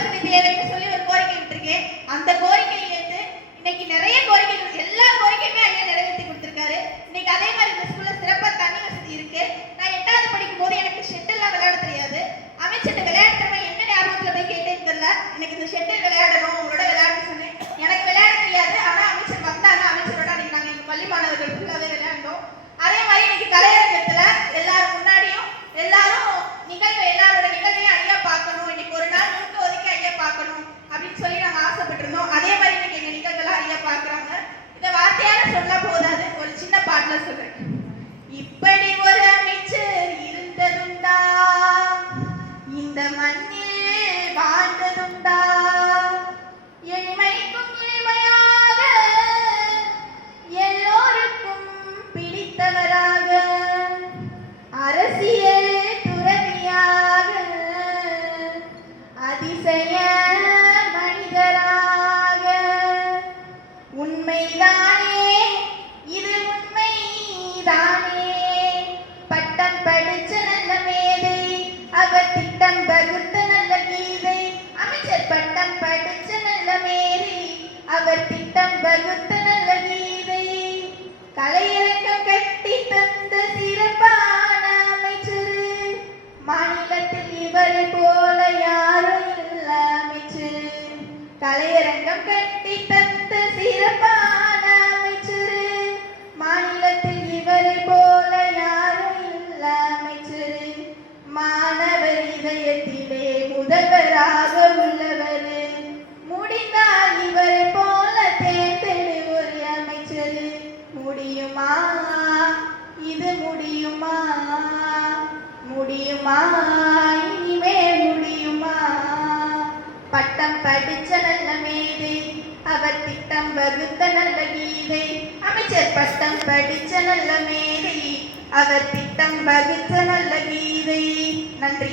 வசதி தேவைன்னு சொல்லி ஒரு கோரிக்கை விட்டுருக்கேன். அந்த கோரிக்கை today. கலையரங்கம் கட்டி தந்த சிறப்பான அமைச்சர். மாநிலத்தில் இவரை போல யாரும் இல்ல அமைச்சர். கலையரங்கம் கட்டி தந்த சிறப்பான அமைச்சர். மாநிலத்தில் இவரை முதல்வராக உள்ளவர். முடிந்தார் இது முடியுமா? முடியுமா? இனிமேல் முடியுமா? பட்டம் படிச்ச நல்ல மேதை அவர் திட்டம் வகுத்த நல்ல கீதை. அமைச்சர் பட்டம் படிச்ச நல்ல மேதை அவர் திட்டம் வகுத்த நல்ல கீதை. நன்றி.